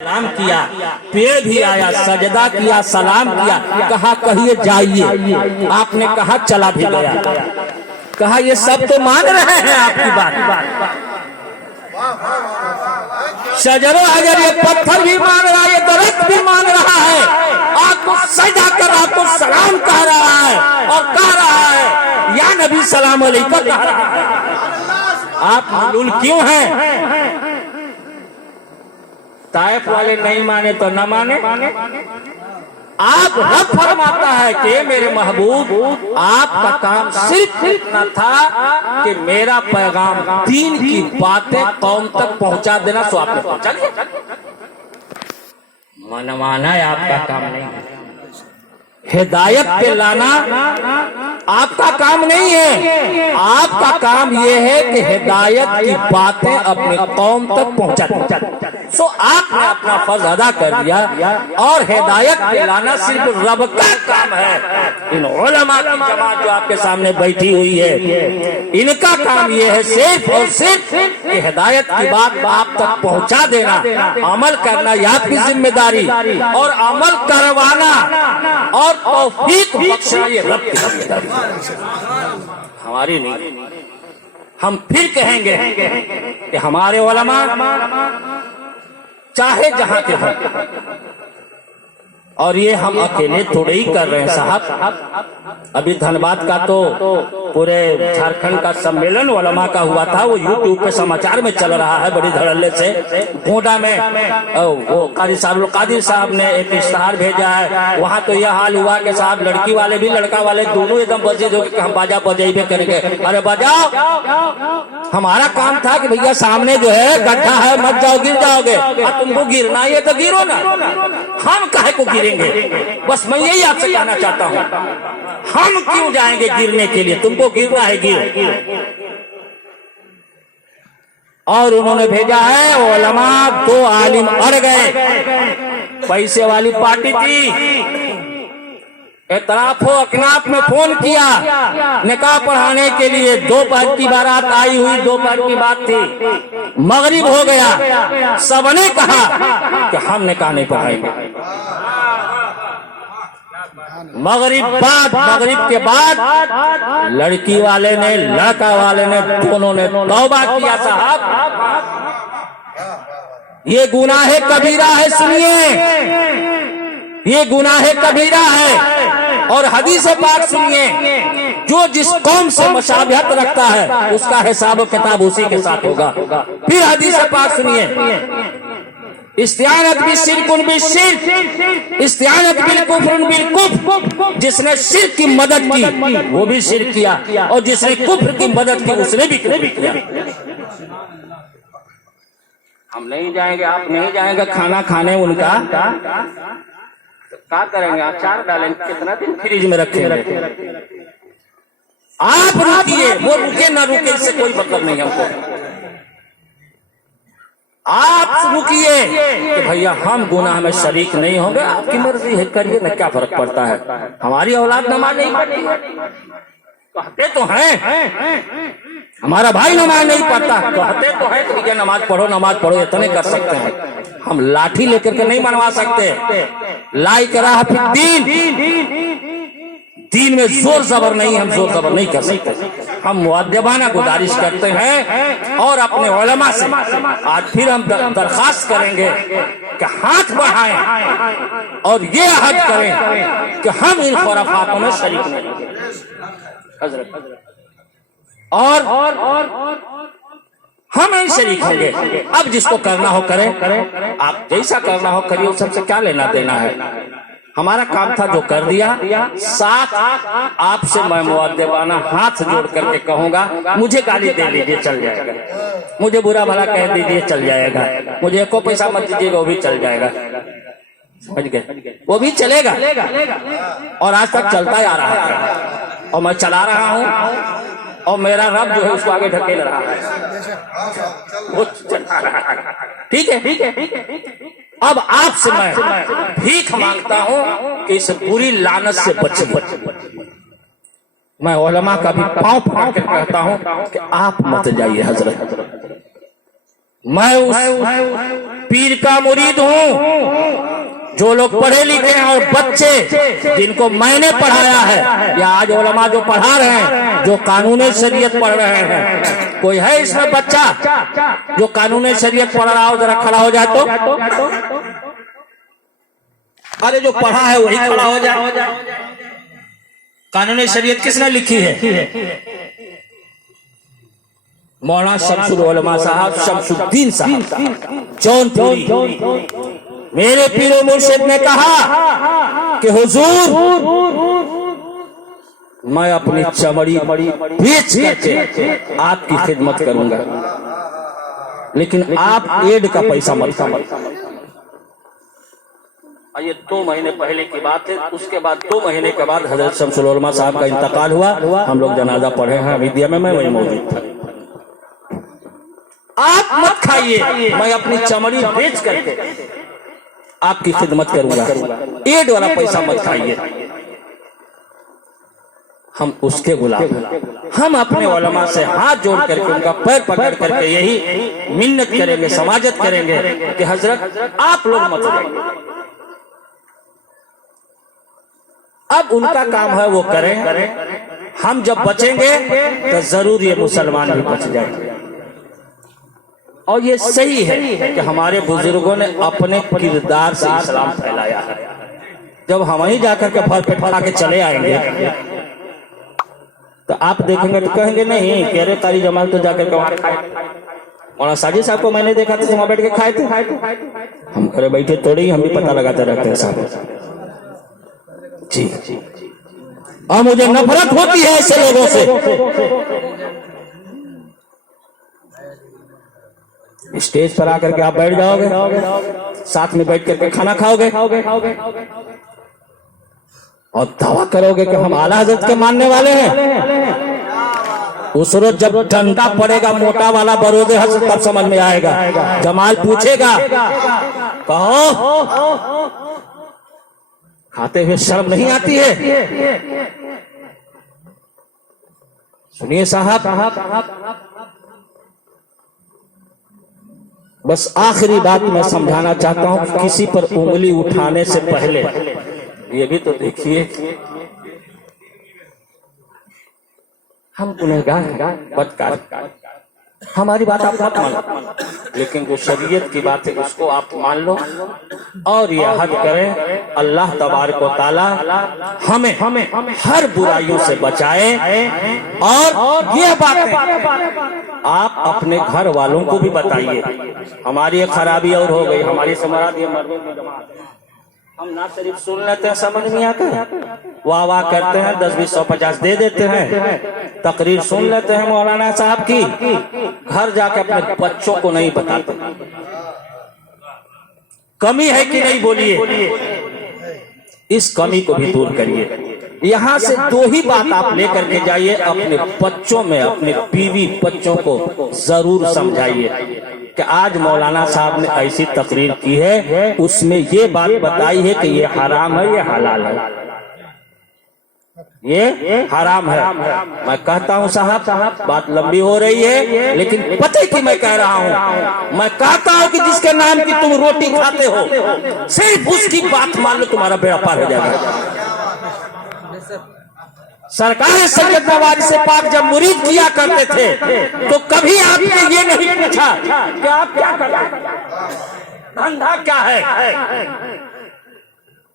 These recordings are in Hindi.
सलाम किया, पेड़ भी आया, सजदा किया, सलाम किया, कहा कहिए जाइए, आपने कहा चला भी गया। कहा ये सब तो मान रहे हैं आपकी बात, शजरो हजर ये पत्थर भी मान रहा है, ये दरख्त भी मान रहा है, आपको सजदा कर, आपको सलाम कह रहा है और कह रहा है या नबी सलाम अलैकुम कह रहा है। आप मालूम क्यों हैं? ताइफ वाले नहीं माने तो न माने। आप रब फरमाता है कि मेरे महबूब आपका काम सिर्फ इतना था कि मेरा पैगाम दीन की बातें कौम तक पहुंचा देना, सो आपने पहुंचा दिया। मनमाना है आपका काम नहीं है, हिदायत पे लाना आपका काम नहीं है। आपका काम यह है कि हिदायत की बातें अपनी कौम तक पहुंचा। सो आपने अपना फर्ज अदा कर दिया और हिदायत पे लाना सिर्फ रब का काम है। इन उलमा की जमात जो आपके सामने बैठी हुई है, इनका काम यह है सिर्फ और सिर्फ कि हिदायत की बात आप तक पहुंचा देना, अमल करना यह आपकी जिम्मेदारी, और अमल करवाना और तौफीक बख्शना ये रब की जिम्मेदारी, हमारी नहीं। हम फिर कहेंगे कि हमारे उलमा चाहे जहां के हों, और ये हम अकेले थोड़े ही कर रहे हैं साहब। अभी धनबाद का तो पूरे झारखंड का सम्मेलन उलमा का हुआ था, वो यूट्यूब पे समाचार में चल रहा है बड़ी धड़ल्ले से। गोंडा में वो कादिर साहब ने एक इश्तहार भेजा है, वहाँ तो यह हाल हुआ कि साहब लड़की वाले भी लड़का वाले दोनों एकदम बजे जो कि हम बाजा बजेबे करेंगे। अरे बजाओ, हमारा काम था कि भैया सामने जो है गड्ढा है, मत जाओ गिर जाओगे, और तुमको गिरना है तो गिरो ना, हम काहे को गिरेंगे। बस मैं यही आपसे कहना चाहता हूँ, हम क्यों जाएंगे गिरने के लिए, तुमको गिरना है गिर। और उन्होंने भेजा है उलमा, 2 आलिम अड़ गए, पैसे वाली पार्टी थी, एतराफ हो अकनाफ में फोन किया निकाह पढ़ाने के लिए। 2 पहर की बारात आई हुई, 2 पहर की बात थी, मगरिब हो गया, सबने कहा कि हम निकाह नहीं पढ़ाएंगे। मगरिब के बाद लड़की वाले ने लड़का वाले ने दोनों ने तौबा किया। साहब ये गुनाह कबीरा है, सुनिए, ये गुनाह कबीरा है। और हदीस पाक सुनिए, जो जिस कौम से मुशाबहत रखता है उसका हिसाब किताब उसी के साथ होगा। फिर हदीस पाक सुनिए, इस्तिआनत बिश्शिर्कुन बिश्शिर्क, इस्तिआनत बिलकुफ्र बिलकुफ्र, जिसने शिर्क की मदद की वो भी शिर्क किया, और जिसने कुफ्र की मदद की उसने भी किया। हम नहीं जाएंगे, आप नहीं जाएंगे खाना खाने उनका, क्या करेंगे? अचार डालेंगे, कितना दिन फ्रिज में रखेंगे? आप रुकिए, वो रुके ना रुके इससे कोई मतलब नहीं हमको। आप रुकिए कि भैया हम गुनाह में शरीक नहीं होंगे, आपकी मर्जी है, करिए ना, क्या फर्क पड़ता है। हमारी औलाद नमाज नहीं पढ़ती है, कहते तो हैं, हमारा भाई नमाज नहीं पढ़ता, कहते तो है कि भैया नमाज पढ़ो, इतने कर सकते हैं। हम लाठी लेकर के नहीं मनवा सकते। ला इकराह फिद्दीन, दीन में जोर जबर नहीं, हम जोर जबर नहीं कर सकते। हम मुअद्दबाना गुजारिश करते हैं और अपने उलमा से आज फिर हम दरखास्त करेंगे कि हाथ बढ़ाएं और ये अहद करें कि हम इन खुराफातों में शरीक नहीं होंगे, और हम नहीं शरीक होंगे। अब जिसको करना हो करें, आप जैसा करना हो करिए, सबसे क्या लेना देना है। हमारा काम था जो कर दिया। साथ आपसे मैं मुअद्दबाना हाथ जोड़ करके कहूंगा, मुझे गाली दे लीजिए चल जाएगा, मुझे बुरा भला कह दीजिए चल जाएगा, मुझे एको पैसा मत दीजिएगा वो भी चल जाएगा, समझ गए, वो भी चलेगा, और आज तक चलता आ रहा है, और मैं चला रहा हूँ, और मेरा रब जो है उसको आगे ढकेल रहा है, वो चला रहा है। ठीक है। अब आपसे मैं भीख मांगता हूँ कि इस बुरी लानत से बचिए। मैं उलमा का भी पांव पकड़ कर कहता हूँ कि आप मत जाइए हजरत, मैं उस पीर का मुरीद हूँ जो लोग पढ़े लिखे हैं और बच्चे जिनको मैंने पढ़ाया है या आज उलमा जो पढ़ा रहे हैं, जो कानून शरीयत पढ़ रहे हैं, कोई है इसमें बच्चा जो कानून शरीयत पढ़ रहा हो? जरा खड़ा हो जाए तो। अरे जो पढ़ा है वही खड़ा हो जाए। कानून शरीयत किसने लिखी है? मौलाना शमसुल उलमा साहब शमसुद्दीन साहब जौनपुरी। मेरे पीरो मुर्शिद ने कहा कि हुजूर मैं अपनी चमड़ी बेच करके आपकी खिदमत करूंगा, लेकिन आप एड का पैसा मत। ये 2 महीने पहले की बात है। उसके बाद 2 महीने के बाद हजरत शमसुल उलमा साहब का इंतकाल हुआ। हम लोग जनाजा पढ़े हैं विद्या में, मैं वही मौजूद था। आप मत खाइए, मैं अपनी चमड़ी बेच करके आपकी खिदमत करूंगा, एड वाला पैसा मत खाइए। हम उसके गुलाम हैं। हम अपने उलमा से हाथ जोड़ करके उनका पैर पकड़ करके यही मिन्नत करेंगे, समाजत करेंगे कि हजरत आप लोग मत जाइए। अब उनका काम है वो करें। हम जब बचेंगे तो जरूर ये मुसलमान भी बच जाएंगे। और ये सही है कि हमारे बुजुर्गों ने अपने किरदार से इस्लाम फैलाया है। जब हम ही जाकर के भर पेट खा के चले आएंगे तो आप देखेंगे तो कहेंगे नहीं कह रहे कारी जमाल तो जाकर के वहां खाए। मौलाना साजिद साहब को मैंने देखा था वहां बैठ के खाए थे। हम घरे बैठे थोड़े ही, हम भी पता लगाते रहते हैं साहब जी। और मुझे नफरत होती है ऐसे लोगों से। स्टेज पर आकर के आप बैठ जाओगे, साथ में बैठ करके खाना खाओगे और दावा करोगे कि हम आला हजरत के मानने वाले हैं। उस रोज जब डंडा पड़ेगा मोटा वाला बरोदे हजरत, तब समझ में आएगा। जमाल पूछेगा कहो खाते हुए शर्म नहीं आती है? सुनिए साहब, बस आखिरी बात मैं समझाना चाहता हूं। किसी पर उंगली उठाने से पहले ये भी तो देखिए हम गुनहगार हैं, बदकार। हमारी बात आप मत मानो, लेकिन जो शरीयत की बात है उसको आप मान लो और ये हद करें। अल्लाह तबारक व तआला हमें हर बुराइयों से बचाए। और ये बातें आप अपने घर वालों को भी बताइए। हमारी खराबी और हो गई, हमारी समारात ये मर्दों की जमात, हम ना सिर्फ सुन लेते हैं, समझ नहीं आता, वाह वाह करते हैं, 10, 20, 100, 50 दे देते हैं, तकरीर सुन लेते हैं मौलाना साहब की, घर जाके अपने बच्चों को नहीं बताते। कमी है कि नहीं बोलिए, इस कमी को भी दूर करिए। यहाँ से 2 ही बात आप लेकर के जाइए, अपने बच्चों में, अपने बीवी बच्चों को जरूर समझाइए कि आज मौलाना साहब ने ऐसी तकरीर की है, उसमें ये बात बताई है कि ये हराम है, ये हलाल है, ये हराम है। मैं कहता हूँ साहब, बात लंबी हो रही है, लेकिन पता कि मैं कह रहा हूँ, मैं कहता हूँ कि जिसके नाम की तुम रोटी खाते हो, सिर्फ उसकी बात मान लो, तुम्हारा बेड़ा पार हो जाएगा। सरकार सैयद नवाज से पाक जब मुरीद किया करते थे तो कभी आपने ये नहीं पूछा कि आप क्या कर रहे हैं, धंधा क्या है।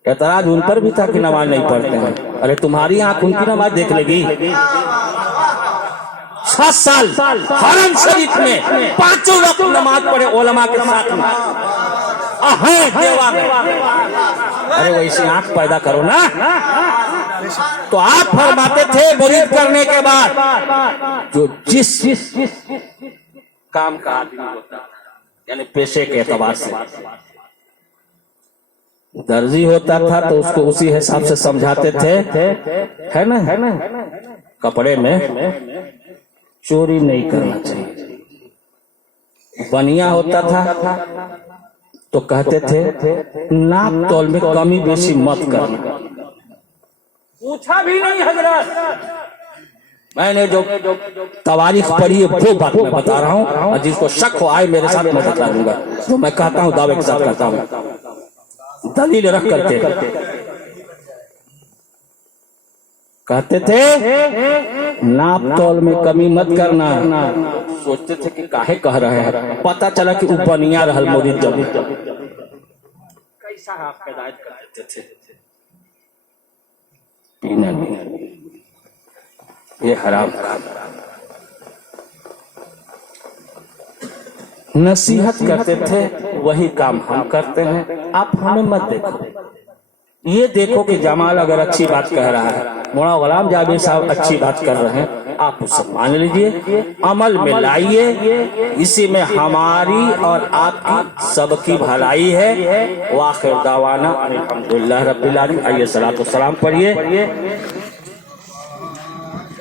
एतराज उन पर भी था कि नमाज नहीं पढ़ते हैं। अरे तुम्हारी आंख उनकी नमाज देख लेगी। 7 साल हरम शरीफ में 5 वक्त नमाज पढ़े उलमा के साथ में, देवा में। अरे वैसी आंख पैदा करो ना। तो आप फरमाते थे मुरीद करने के बाद जो जिस काम का आदमी होता, यानी पेशे के एतबार से दर्जी होता था तो उसको उसी हिसाब से समझाते थे, है ना, कपड़े में चोरी नहीं करना चाहिए। बनिया होता था तो कहते थे नाप तौल में कमी बेशी मत करना। पूछा भी नहीं हजरत, मैंने जो तवारीख पढ़ी है वो बात मैं बता रहा हूँ, और जिसको शक हो आए मेरे साथ, मैं बता दूंगा। जो मैं कहता हूँ दावे के साथ कहता हूँ, दलील रख करके कहते थे नाप तौल में कमी मत करना। सोचते थे कि काहे कह रहे हैं, पता चला कि उपनिया रहल मोदी जब कैसा आप हिदायत कर देते थे। पीना नहीं, ये हराम काम। नसीहत करते थे, वही काम हम करते हैं। आप हमें मत देखो, ये देखो कि जमाल अगर अच्छी बात कह रहा है, मौलाना गुलाम जाबिर साहब अच्छी बात कर रहे हैं, आप उसे मान लीजिए, अमल में लाइए। इसी में हमारी और आपकी सबकी भलाई है। वाखिर दावाना अल्हम्दुलिल्लाह रब्बिल आलमीन। आइए सलातो सलाम पढ़िए।